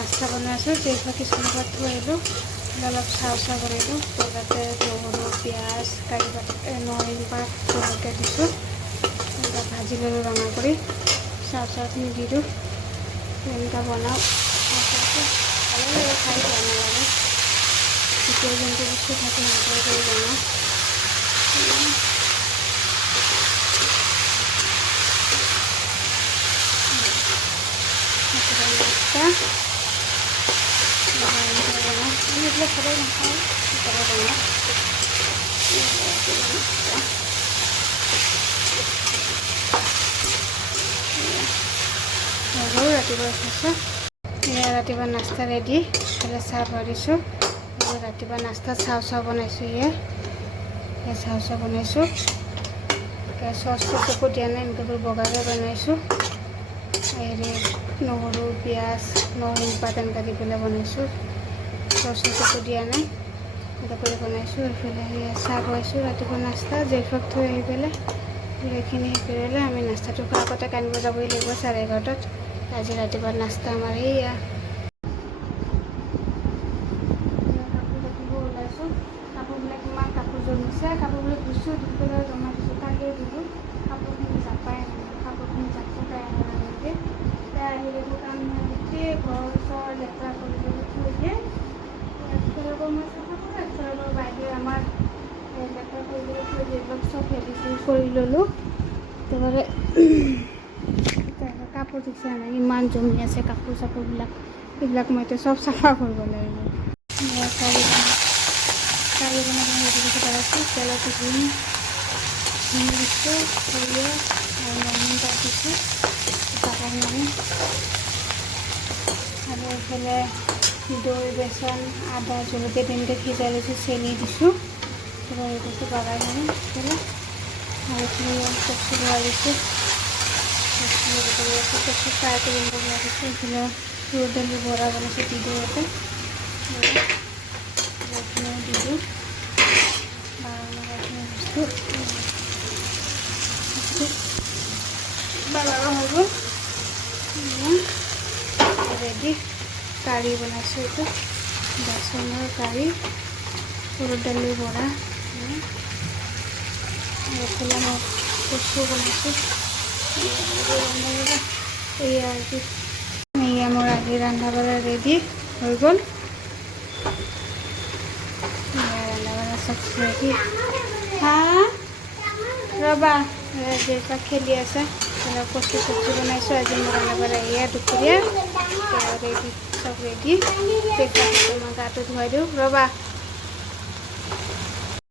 নাস্তা বনাই আছোঁ জেইফা কিছুমান থৈ আহিলোঁ অলপ চাহ বনাইছোঁ তাতে নহৰু পিঁয়াজ কাৰি নৰসিংহ পাত জলকীয়া দিছোঁ ভাজি ল'লোঁ ৰঙা কৰি চাহখিনি দি দিওঁ এনেকুৱা বনাওঁ চাহটো ভালো লাগে খাই বেয়া নালাগে যেতিয়া যোনটো বস্তু থাকে সেনেকৈ কৰি বনাওঁ এইবিলাক সদায় নাখাওঁ কেতিয়াবা বনাওঁ ৰাতিপুৱা খাইছোঁ ৰাতিপুৱা নাস্তা ৰেডি এইফালে চাহ ভৰিছোঁ ৰাতিপুৱা নাস্তা চাহ বনাইছোঁ চাহ বনাইছোঁ চচটো চকু দিয়া নাই এনেকৈ বগাকৈ বনাইছোঁ হেৰি নহৰু পিঁয়াজ নৰসিংহ পাত এনেকৈ দি পেলাই বনাইছোঁ চচটো চকু দিয়া নাই এনেকৈ কৰি বনাইছোঁ এইফালে চাহ খুৱাইছোঁ ৰাতিপুৱা নাস্তা জেইফাক থৈ আহি পেলাই এইখিনি পেলাই আমি নাস্তাটো খোৱাৰ আগতে কান্দিব যাবই লাগিব 11:30 আজি ৰাতিপুৱা নাস্তা আমাৰ এইয়া ওলাইছোঁ কাপোৰবিলাক ইমান কাপোৰ জমিছে কাপোৰবিলাক ধুইছোঁ ধুই পেলাই জমা দিছোঁ কালিয়ে দিলোঁ কাপোৰখিনি জাপাই কাপোৰখিনি জাপকাই আনিলে তাই আহিলে কাম গোটেই ঘৰ চৰ লেতেৰা কৰি থৈ দিয়ে একফালৰ পৰা মই চাফা কৰোঁ একফালৰ পৰা বাইদেৱে আমাৰ লেতেৰা কৰিবলৈ থৈ দিয়ে এইবিলাক চব হেৰি কৰি ল'লোঁ একেবাৰে কাপোৰ দিছে নাই ইমান জমি আছে কাপোৰ চাপোৰবিলাক এইবিলাক মই এতিয়া চব চাফা কৰিব লাগিব কালি বনাই পেলাইছোঁ তেলত দিছোঁ সৰিয়হ আৰু নৰসিংহ পাত দিছোঁ পাতাই মাৰি আৰু এইফালে দৈ বেচন আদা জলকীয়া তেনেকৈ সিজাই লৈছোঁ চেনি দিছোঁ এই বস্তু বাগাই মাৰি এইফালে আৰু এইখিনি কচু ভৰাই দিছোঁ কচু ফ্ৰাই কৰি ভৰাই দিছোঁ এইফালে ৰ'দ দালি বৰা বনাইছোঁ দি দিওঁ ইয়াতে এইখিনি দি দিওঁ বাগাৰো হৈ গ'ল ৰেডি কাৰী বনাইছোঁ এইটো বেচনৰ কাৰী ৰ'দ দালি বৰা এইফালে মই কচু বনাইছোঁ এয়া মোৰ আজি ৰন্ধা বঢ়া ৰেডি হৈ গ'ল ৰন্ধা বঢ়া চব ৰেডি হা ৰ'বা জেইফা খেলি আছে কচু চব্জি বনাইছোঁ আজি মোৰ ৰন্ধা বঢ়া এয়া দুপৰীয়া ৰেডি চব ৰেডি জেইফাক মই গাটো ধুৱাই দিওঁ ৰ'বা